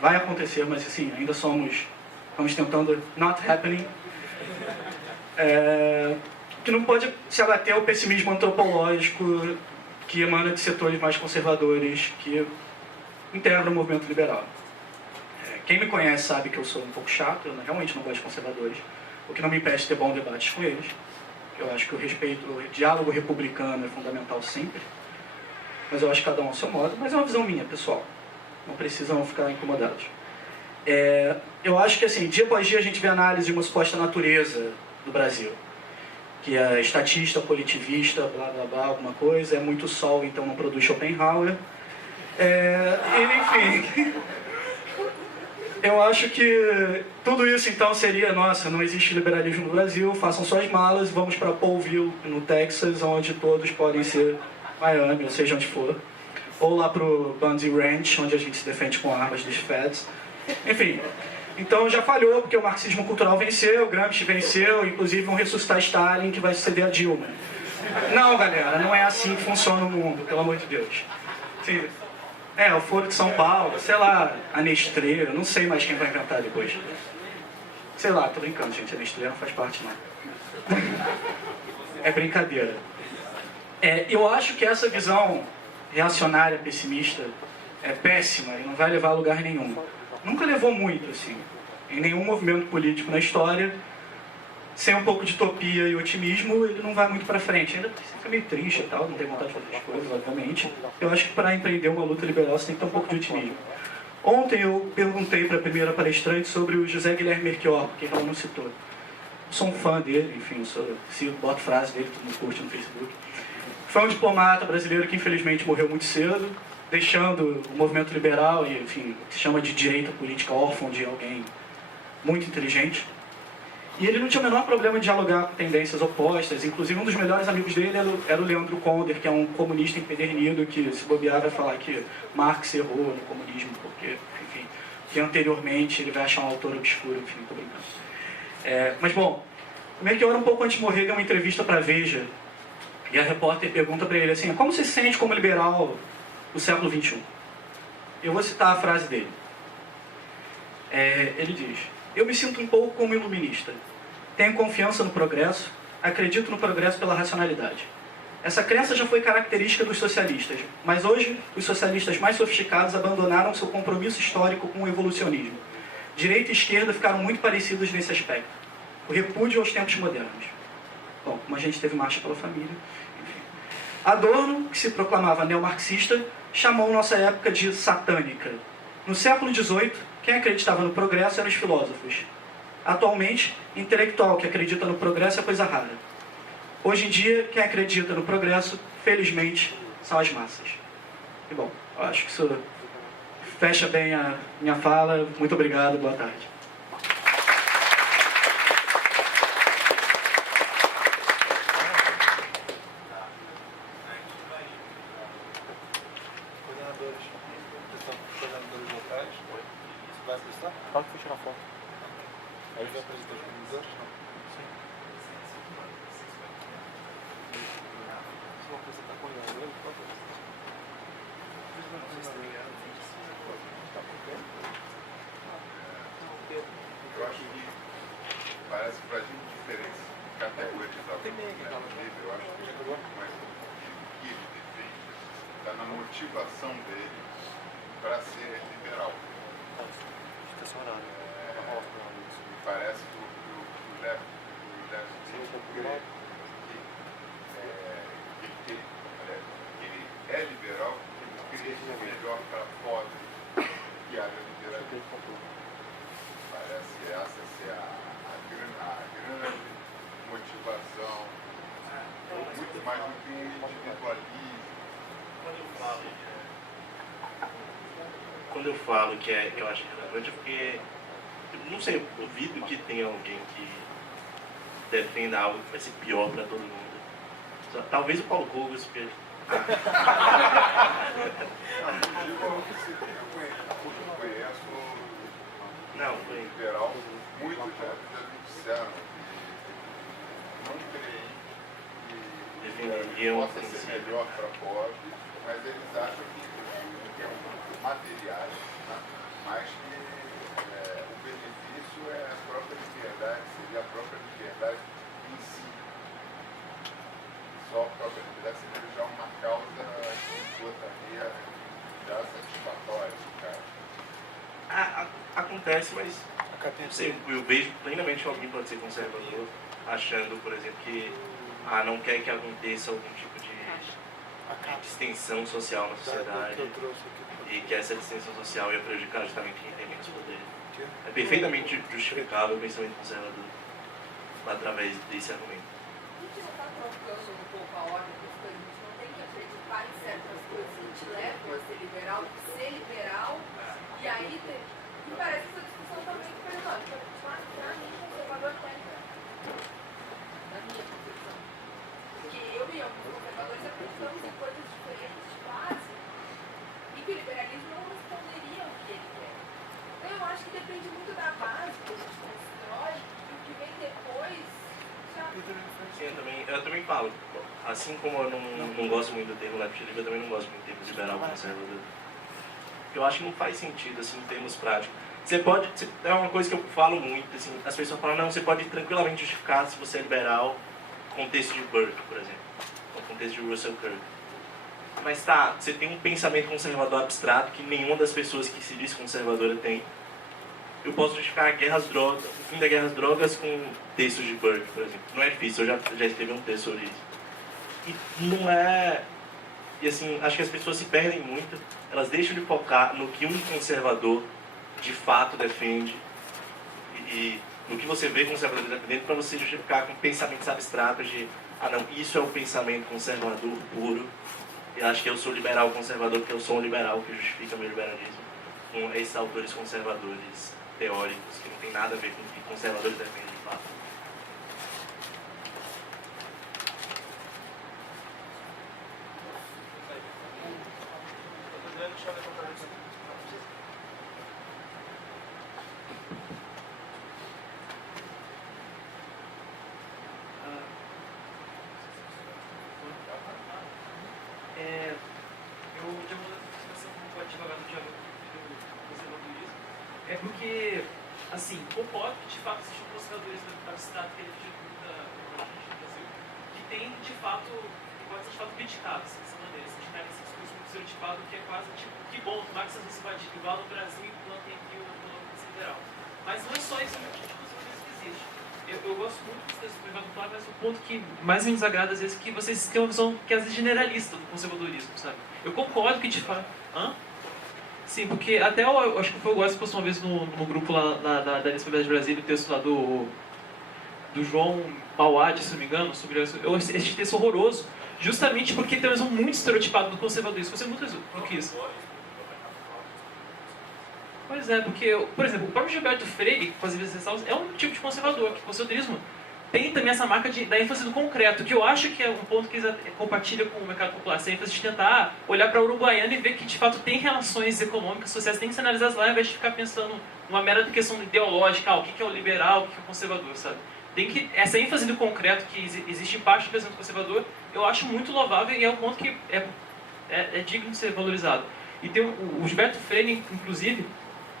Vai acontecer, mas assim, ainda estamos tentando, not happening. Que não pode se abater ao pessimismo antropológico que emana de setores mais conservadores que integram o movimento liberal. Quem me conhece sabe que eu sou um pouco chato, eu realmente não gosto de conservadores, o que não me impede de ter bons debates com eles. Eu acho que o diálogo republicano é fundamental sempre, mas eu acho que cada um ao seu modo, mas é uma visão minha, pessoal. Não precisam ficar incomodados. Eu acho que, assim, dia após dia a gente vê análise de uma suposta natureza do Brasil, que é estatista, politivista, blá blá blá, alguma coisa, é muito sol, então não produz Schopenhauer. Enfim, eu acho que tudo isso então seria, nossa, não existe liberalismo no Brasil, façam suas malas, vamos para Paulville, no Texas, onde todos podem ser Miami, ou seja onde for, ou lá pro Bundy Ranch, onde a gente se defende com armas dos feds. Enfim, então já falhou, porque o marxismo cultural venceu, o Gramsci venceu, inclusive vão ressuscitar Stalin, que vai suceder a Dilma. Não, galera, não é assim que funciona o mundo, pelo amor de Deus. Sim. O Foro de São Paulo, sei lá, a Nestlé, eu não sei mais quem vai inventar depois. Sei lá, tô brincando, gente, a Nestlé não faz parte, não. É brincadeira. Eu acho que essa visão reacionária, pessimista, é péssima e não vai levar a lugar nenhum. Nunca levou muito, assim, em nenhum movimento político na história. Sem um pouco de utopia e otimismo, ele não vai muito para frente. Ainda fica meio triste e tal, não tem vontade de fazer as coisas, obviamente. Eu acho que para empreender uma luta liberal você tem que ter um pouco de otimismo. Ontem eu perguntei para a primeira palestrante sobre o José Guilherme Melchior, que ela não citou. Eu sou um fã dele, enfim, boto frase dele, todo mundo curte no Facebook. Foi um diplomata brasileiro que infelizmente morreu muito cedo, deixando o movimento liberal e, enfim, se chama de direita política órfão de alguém muito inteligente. E ele não tinha o menor problema de dialogar com tendências opostas. Inclusive, um dos melhores amigos dele era o Leandro Konder, que é um comunista empedernido que, se bobear, vai falar que Marx errou no comunismo, porque, enfim, que anteriormente ele vai achar um autor obscuro, enfim, tô brincando. Mas, bom, o Melchior, um pouco antes de morrer, deu uma entrevista para a Veja, e a repórter pergunta para ele assim, como você se sente como liberal no século XXI? Eu vou citar a frase dele. Ele diz, eu me sinto um pouco como iluminista. Tenho confiança no progresso, acredito no progresso pela racionalidade. Essa crença já foi característica dos socialistas, mas hoje os socialistas mais sofisticados abandonaram seu compromisso histórico com o evolucionismo. Direita e esquerda ficaram muito parecidos nesse aspecto. O repúdio aos tempos modernos. Bom, como a gente teve marcha pela família, enfim. Adorno, que se proclamava neomarxista, chamou nossa época de satânica. No século XVIII, quem acreditava no progresso eram os filósofos. Atualmente, intelectual que acredita no progresso é coisa rara. Hoje em dia, quem acredita no progresso, felizmente, são as massas. E bom, eu acho que isso fecha bem a minha fala. Muito obrigado, boa tarde. Coordenadores locais. Isso vai apresentar? Claro que foi tirar foto. Aí vai apresentar os coordenadores? Sim. Se não apresentar coordenadores, pode apresentar. Eu acho que parece que para a gente diferença categorizar o livro, eu acho que é muito mais que ele defende está na motivação dele para ser liberal. Parece que o Léo ele é liberal porque ele queria melhor para pobre que a liberalismo. Parece essa ser a grande motivação, muito mais do que um individualismo. Quando eu falo que eu acho relevante é porque, eu não sei, eu duvido que tenha alguém que defenda algo que vai ser pior para todo mundo. Talvez o Paulo Cogos, porque... Eu conheço Não, um foi... liberal, muitos já me disseram que não creem que possa ser melhor para pobre, mas eles acham que é materiais, né? Mas que o benefício é a própria liberdade, seria a própria liberdade em si. Só a própria liberdade seria já uma causa que sua tarefa já satisfatória, cara. Acontece, mas não sei, eu vejo plenamente que alguém pode ser conservador achando, por exemplo, que não quer que aconteça algum tipo de distensão social na sociedade e que essa distensão social ia prejudicar justamente quem tem menos poder. É perfeitamente justificável o pensamento conservador através desse argumento. A gente não está trocando um pouco a ordem das coisas, a gente não tem que acreditar em certas coisas que te levam a ser liberal, e aí me parece que essa discussão também foi relevante. Para mim, conservador tem, na minha concepção. Porque eu e alguns conservadores acreditamos em coisas diferentes de base, e que o liberalismo não responderia ao que ele quer. Então eu acho que depende muito da base que a gente constrói, e o que vem depois já... Sim, eu também falo, assim como eu não gosto muito do termo left livre, eu também não gosto muito do termo liberal conservador. Eu acho que não faz sentido, assim, em termos práticos. É uma coisa que eu falo muito, assim, as pessoas falam, não, você pode tranquilamente justificar se você é liberal com o texto de Burke, por exemplo, ou com o texto de Russell Kirk. Mas tá, você tem um pensamento conservador abstrato que nenhuma das pessoas que se diz conservadora tem. Eu posso justificar o fim da guerra às drogas com textos de Burke, por exemplo. Não é difícil, eu já escrevi um texto sobre isso. E não é... E assim, acho que as pessoas se perdem muito, elas deixam de focar no que um conservador de fato defende e no que você vê conservador defendendo para você justificar com pensamentos abstratos de não, isso é o pensamento conservador puro e acho que eu sou liberal conservador porque eu sou um liberal que justifica meu liberalismo com esses autores conservadores teóricos que não tem nada a ver com o que conservadores defendem de fato. Eu já vou dar situação como advogado do conservadorismo. É porque, assim, concordo que de fato existem conservadores abstratos que ele dificulta a gente no Brasil, que tem de fato, que pode ser de fato criticados dessa maneira, se tiver esse discurso muito estereotipado que é quase tipo, que bom, o Marx você vai igual no Brasil e plantem aqui o economia federal. Mas não é só esse tipo de conservadorismo que existe. Eu eu gosto muito dos textos do Privado Popular, mas o ponto que mais me desagrada às vezes é que vocês têm uma visão que às vezes generalista do conservadorismo, sabe? Eu concordo que de fato... Hã? Sim, porque até eu acho que foi o Góes que postou uma vez no grupo lá da Aliança de Brasília, o texto lá do João Mauad, se não me engano, sobre eu achei esse texto horroroso, justamente porque tem uma visão muito estereotipada do conservadorismo. Você é muito do que isso. Pois é, porque, por exemplo, o próprio Gilberto Freire, com as ressalvas, é um tipo de conservador, que o conservadorismo tem também essa marca da ênfase do concreto, que eu acho que é um ponto que compartilha com o mercado popular, essa ênfase de tentar olhar para a Uruguaiana e ver que de fato tem relações econômicas, sociais, tem que ser analisadas lá, ao invés de ficar pensando numa mera questão ideológica, o que é o liberal, o que é o conservador, sabe? Essa ênfase do concreto que existe em parte do pensamento conservador, eu acho muito louvável e é um ponto que é digno de ser valorizado. E tem o Gilberto Freire, inclusive,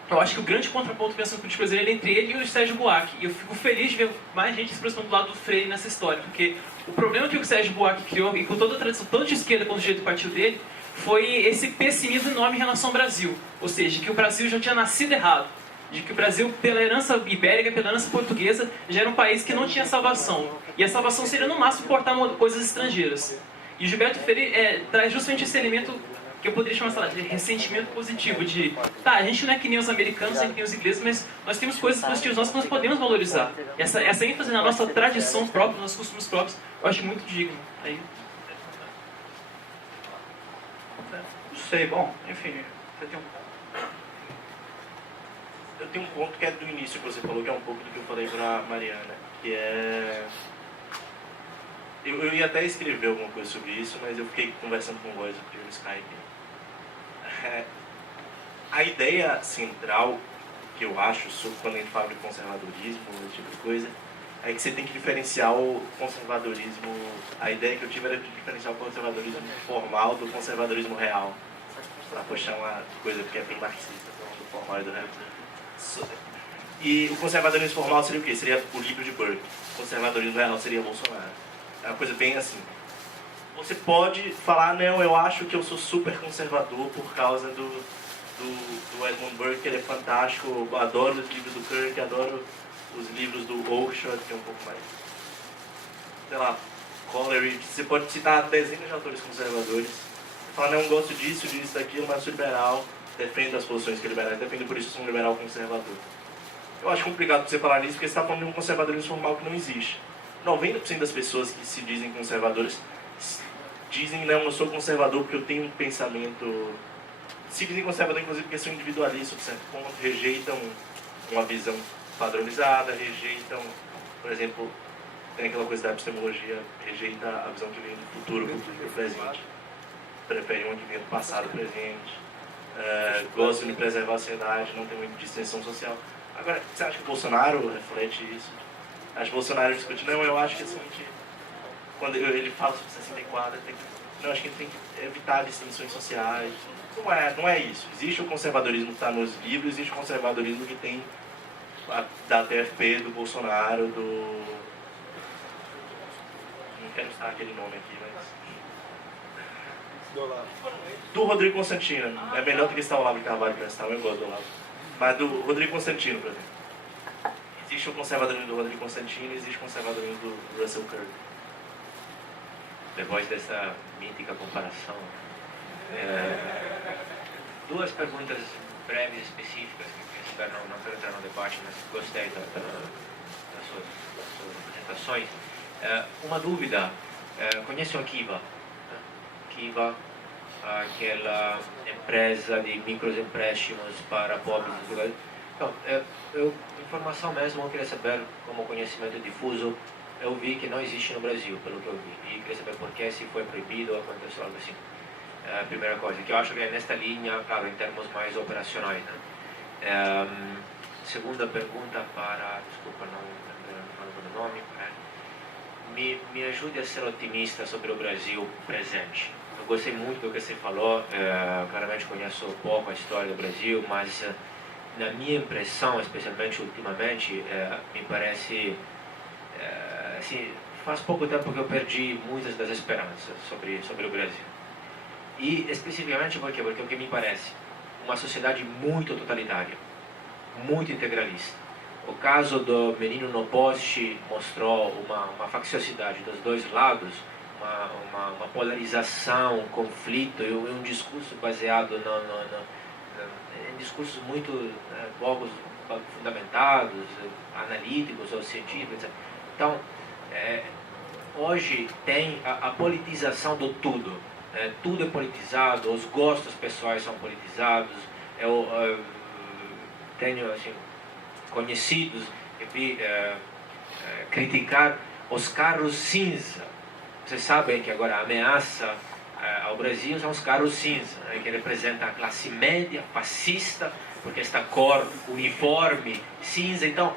eu acho que o grande contraponto do pensamento político brasileiro é entre ele e o Sérgio Buarque. E eu fico feliz de ver mais gente se aproximando do lado do Freire nessa história, porque o problema que o Sérgio Buarque criou, e com toda a tradição, tanto de esquerda quanto de direita do partido dele, foi esse pessimismo enorme em relação ao Brasil. Ou seja, que o Brasil já tinha nascido errado. De que o Brasil, pela herança ibérica, pela herança portuguesa, já era um país que não tinha salvação. E a salvação seria, no máximo, importar coisas estrangeiras. E o Gilberto Freire traz justamente esse elemento que eu poderia chamar, sei lá, de ressentimento positivo, de, tá, a gente não é que nem os americanos, nem que nem os ingleses, mas nós temos coisas positivas nossas que nós podemos valorizar. Essa ênfase na nossa tradição própria, nos nossos costumes próprios, eu acho muito digno. Aí... Não sei, bom, enfim, você tem Eu tenho um ponto que é do início que você falou, que é um pouco do que eu falei pra Mariana, que é... Eu ia até escrever alguma coisa sobre isso, mas eu fiquei conversando com o Góes no Skype. A ideia central que eu acho sobre quando a gente fala de conservadorismo, esse tipo de coisa, é que você tem que diferenciar o conservadorismo. A ideia que eu tive era de diferenciar o conservadorismo formal do conservadorismo real, para puxar uma coisa que é bem marxista, do formal e do real. E o conservadorismo formal seria o quê? Seria o livro de Burke. O conservadorismo real seria Bolsonaro. É uma coisa bem assim. Você pode falar, não, eu acho que eu sou super conservador por causa do Edmund Burke, que ele é fantástico, eu adoro os livros do Kirk, adoro os livros do Oakeshott, que é um pouco mais, sei lá, Coleridge. Você pode citar dezenas de autores conservadores. Falar, não, gosto disso, disso, daquilo, mas sou liberal, defendo as posições que liberais defendem, por isso eu sou um liberal conservador. Eu acho complicado você falar nisso, porque você está falando de um conservadorismo formal que não existe. 90% das pessoas que se dizem conservadoras dizem, não, eu sou conservador porque eu tenho um pensamento... Se dizem conservador, inclusive, porque são individualistas, de certo ponto, rejeitam uma visão padronizada, rejeitam, por exemplo, tem aquela coisa da epistemologia, rejeita a visão que vem do futuro para o presente. Prefere uma que vem do passado para o presente. Gostam de preservar a sociedade, não tem muita distinção social. Agora, você acha que o Bolsonaro reflete isso? Acho que o Bolsonaro discute, não, eu acho que assim, quando ele fala sobre 64, não, acho que ele tem que evitar distinções sociais. Não é isso. Existe o conservadorismo que está nos livros, existe o conservadorismo que tem da TFP, do Bolsonaro, do... Não quero citar aquele nome aqui, mas... Do Rodrigo Constantino. É melhor do que citar o Olavo de Carvalho, que eu gosto do Olavo. Mas do Rodrigo Constantino, por exemplo. Existe o conservadorismo do Rodrigo Constantino e existe o conservadorismo do Russell Kirk. Depois dessa mítica comparação, duas perguntas breves, específicas, que não quero entrar no debate, mas gostei das suas apresentações. Uma dúvida, conhecem a Kiva? Kiva, aquela empresa de microempréstimos para pobres e tudo. Então, informação mesmo, eu queria saber, como conhecimento difuso, eu vi que não existe no Brasil, pelo que eu vi, e queria saber por que, se foi proibido ou aconteceu algo assim. Primeira coisa, que eu acho que é nesta linha, claro, em termos mais operacionais, né? Segunda pergunta para, desculpa, não lembro o nome, me ajude a ser otimista sobre o Brasil presente. Eu gostei muito do que você falou, claramente conheço pouco a história do Brasil, mas na minha impressão, especialmente ultimamente, me parece, assim, faz pouco tempo que eu perdi muitas das esperanças sobre o Brasil. E especificamente porque o que me parece, uma sociedade muito totalitária, muito integralista, o caso do menino no poste mostrou uma facciosidade dos dois lados, uma polarização, um conflito e um discurso baseado em discursos muito pouco fundamentados, analíticos ou científicos, etc. Então, hoje tem a politização do tudo. Tudo é politizado, os gostos pessoais são politizados. Eu tenho assim, conhecidos que vi criticar os carros cinza. Vocês sabem que agora a ameaça ao Brasil são os carros cinza, que representam a classe média, fascista, porque esta cor uniforme, cinza. Então,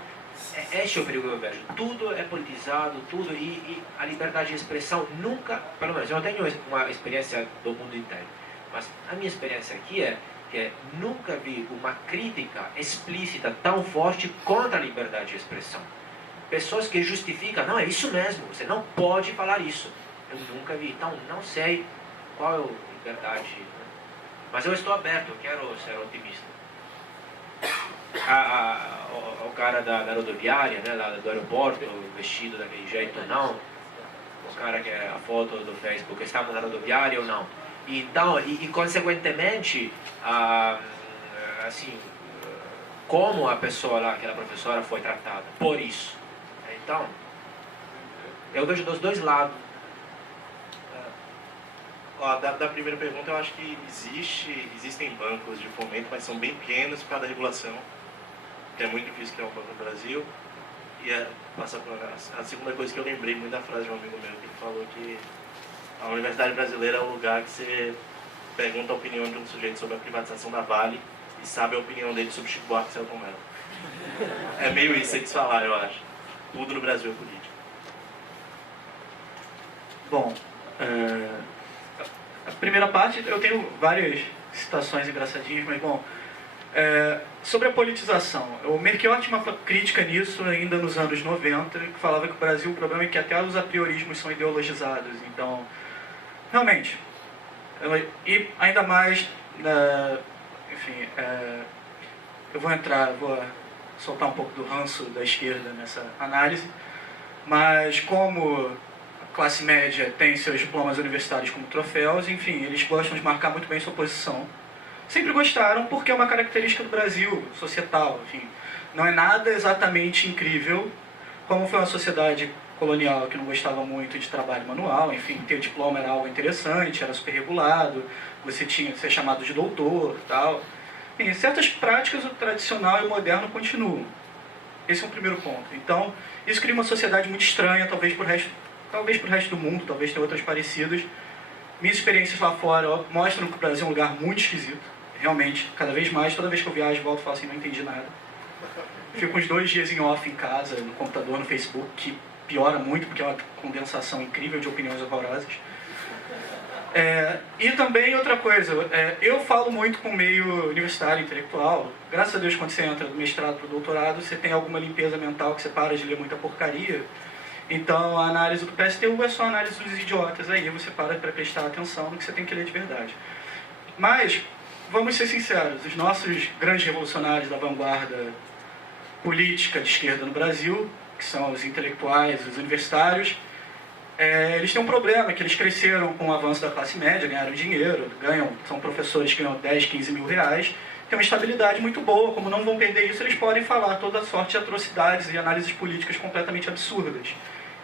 este é o perigo que eu vejo. Tudo é politizado, tudo, e a liberdade de expressão nunca, pelo menos eu não tenho uma experiência do mundo inteiro, mas a minha experiência aqui é que nunca vi uma crítica explícita tão forte contra a liberdade de expressão. Pessoas que justificam, não, é isso mesmo, você não pode falar isso. Eu nunca vi, então não sei qual é a liberdade, mas eu estou aberto, eu quero ser otimista. O cara da rodoviária, né, lá do aeroporto, vestido daquele jeito ou não, o cara que é a foto do Facebook, estava na rodoviária ou não. Então, e consequentemente, assim, como a pessoa lá, aquela professora foi tratada, por isso. Então, eu vejo dos dois lados. Da primeira pergunta, eu acho que existem bancos de fomento, mas são bem pequenos por causa da regulação, que é muito difícil criar um banco no Brasil. E passar por a segunda coisa que eu lembrei muito da frase de um amigo meu, que ele falou que a Universidade Brasileira é o lugar que você pergunta a opinião de um sujeito sobre a privatização da Vale e sabe a opinião dele sobre Chico Buarque e Selton Mello. É meio isso que eles falaram, eu acho. Tudo no Brasil é política. Bom, a primeira parte, eu tenho várias citações engraçadinhas, mas bom, sobre a politização, o Melchior tinha uma crítica nisso ainda nos anos 90, que falava que o Brasil, o problema é que até os apriorismos são ideologizados, então, realmente, e ainda mais, enfim, eu vou soltar um pouco do ranço da esquerda nessa análise, mas como a classe média tem seus diplomas universitários como troféus, enfim, eles gostam de marcar muito bem sua posição. Sempre gostaram porque é uma característica do Brasil, societal, enfim. Não é nada exatamente incrível, como foi uma sociedade colonial que não gostava muito de trabalho manual, enfim, ter diploma era algo interessante, era super regulado, você tinha que ser chamado de doutor e tal. Enfim, certas práticas, o tradicional e o moderno continuam. Esse é o primeiro ponto. Então, isso cria uma sociedade muito estranha, talvez pro resto do mundo, talvez tenha outras parecidas. Minhas experiências lá fora mostram que o Brasil é um lugar muito esquisito. Realmente, cada vez mais, toda vez que eu viajo, volto e falo assim, não entendi nada. Fico uns 2 dias em off em casa, no computador, no Facebook, que piora muito, porque é uma condensação incrível de opiniões horrorosas. E também outra coisa, eu falo muito com o meio universitário, intelectual. Graças a Deus, quando você entra do mestrado para o doutorado, você tem alguma limpeza mental, que você para de ler muita porcaria. Então, a análise do PSTU é só a análise dos idiotas, aí você para prestar atenção no que você tem que ler de verdade. Mas, vamos ser sinceros, os nossos grandes revolucionários da vanguarda política de esquerda no Brasil, que são os intelectuais, os universitários, eles têm um problema, que eles cresceram com o avanço da classe média, ganharam dinheiro, são professores que ganham 10, 15 mil reais, têm uma estabilidade muito boa, como não vão perder isso, eles podem falar toda sorte de atrocidades e análises políticas completamente absurdas.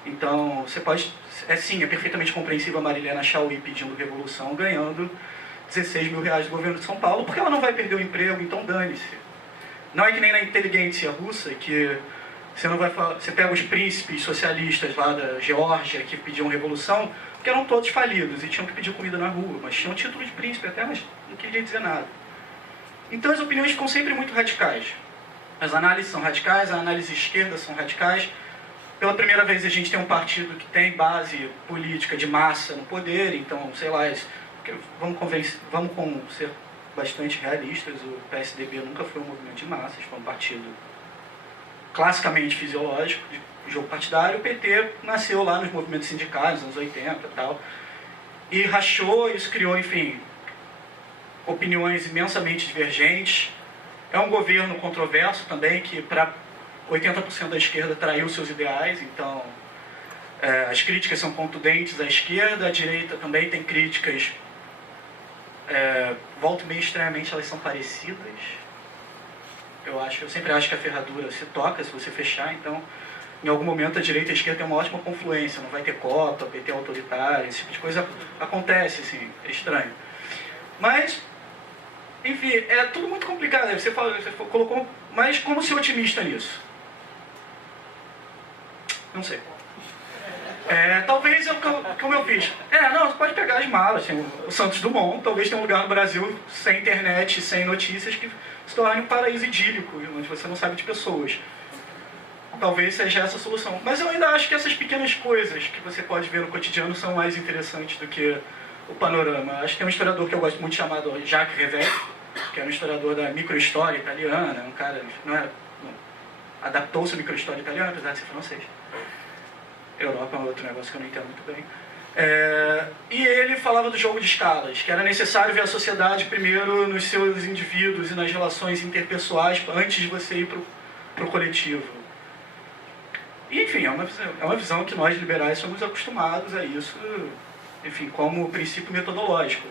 Então, você pode... é perfeitamente compreensível a Marilena Chauí pedindo revolução, ganhando 16 mil reais do governo de São Paulo, porque ela não vai perder o emprego, então dane-se. Não é que nem na inteligência russa, que você pega os príncipes socialistas lá da Geórgia que pediam revolução, porque eram todos falidos e tinham que pedir comida na rua, mas tinham título de príncipe até, mas não queria dizer nada. Então as opiniões ficam sempre muito radicais. As análises são radicais, as análises ser radicais. Pela primeira vez a gente tem um partido que tem base política de massa no poder, então, sei lá, vamos ser bastante realistas, o PSDB nunca foi um movimento de massas, foi um partido classicamente fisiológico, de jogo partidário. O PT nasceu lá nos movimentos sindicais, nos anos 80 e tal, e rachou, isso criou, enfim, opiniões imensamente divergentes. É um governo controverso também, que para 80% da esquerda traiu seus ideais, então as críticas são contundentes à esquerda, a direita também tem críticas, volta e meia estranhamente elas são parecidas. Eu sempre acho que a ferradura se toca se você fechar, então em algum momento a direita e a esquerda tem uma ótima confluência, não vai ter Copa, PT autoritário, esse tipo de coisa acontece, assim, é estranho. Mas, enfim, é tudo muito complicado, você colocou, mas como ser otimista nisso? Não sei. Talvez como eu fiz. Não, você pode pegar as malas, tem o Santos Dumont, talvez tenha um lugar no Brasil sem internet, sem notícias, que se torne um paraíso idílico, onde você não sabe de pessoas. Talvez seja essa a solução. Mas eu ainda acho que essas pequenas coisas que você pode ver no cotidiano são mais interessantes do que o panorama. Acho que tem um historiador que eu gosto muito chamado Jacques Révert, que é um historiador da microhistória italiana, um cara, adaptou-se à microhistória italiana, apesar de ser francês. Europa é um outro negócio que eu não entendo muito bem. E ele falava do jogo de escalas, que era necessário ver a sociedade primeiro nos seus indivíduos e nas relações interpessoais antes de você ir para o coletivo. E, enfim, é uma visão que nós liberais somos acostumados a isso, enfim, como princípio metodológico.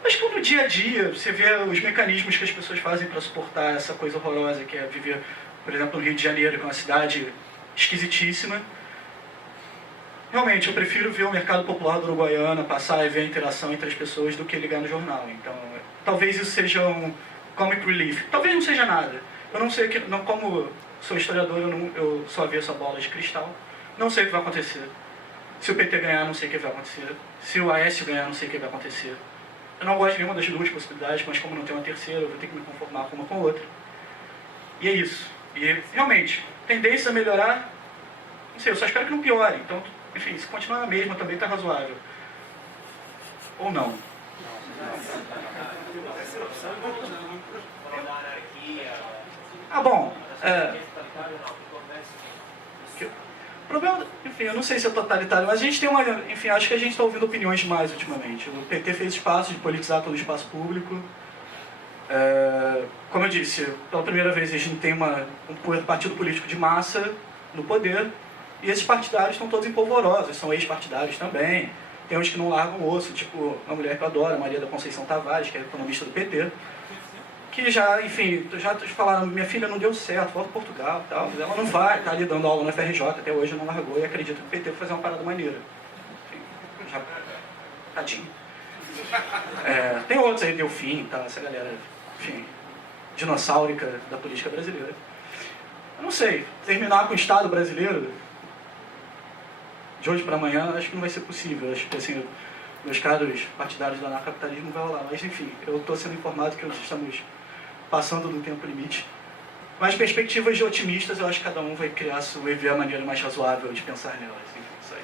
Mas que no dia a dia você vê os mecanismos que as pessoas fazem para suportar essa coisa horrorosa que é viver, por exemplo, no Rio de Janeiro, que é uma cidade esquisitíssima. Realmente, eu prefiro ver o mercado popular do Uruguaiana passar e ver a interação entre as pessoas do que ligar no jornal. Então, talvez isso seja um comic relief. Talvez não seja nada. Eu não sei, como sou historiador, eu só vi essa bola de cristal. Não sei o que vai acontecer. Se o PT ganhar, não sei o que vai acontecer. Se o Aécio ganhar, não sei o que vai acontecer. Eu não gosto de nenhuma das duas possibilidades, mas como não tem uma terceira, eu vou ter que me conformar com uma com a outra. E é isso. E, realmente, tendência a melhorar, não sei, eu só espero que não piore. Então, enfim, se continuar a mesma também está razoável. Ou não. Bom. O problema, enfim, eu não sei se é totalitário, mas a gente tem uma... Enfim, acho que a gente está ouvindo opiniões demais ultimamente. O PT fez espaço de politizar todo o espaço público. Como eu disse, pela primeira vez a gente tem um partido político de massa no poder. E esses partidários estão todos empolvorosos, são ex-partidários também. Tem uns que não largam o osso, tipo uma mulher que eu adoro, a Maria da Conceição Tavares, que é economista do PT, que já, enfim, já falaram, minha filha não deu certo, volta para Portugal e tal. Ela não vai, tá ali dando aula na FRJ, até hoje não largou e acredita que o PT vai fazer uma parada maneira. Enfim, já... Tadinho. Tem outros aí, Delfim, tá, essa galera, enfim, dinossáurica da política brasileira. Eu não sei, terminar com o Estado brasileiro de hoje para amanhã, acho que não vai ser possível. Acho que, assim, meus caros partidários do anarcapitalismo vai rolar. Mas, enfim, eu estou sendo informado que nós estamos passando do tempo limite. Mas perspectivas de otimistas, eu acho que cada um vai criar a sua e ver a maneira mais razoável de pensar nelas. Enfim, isso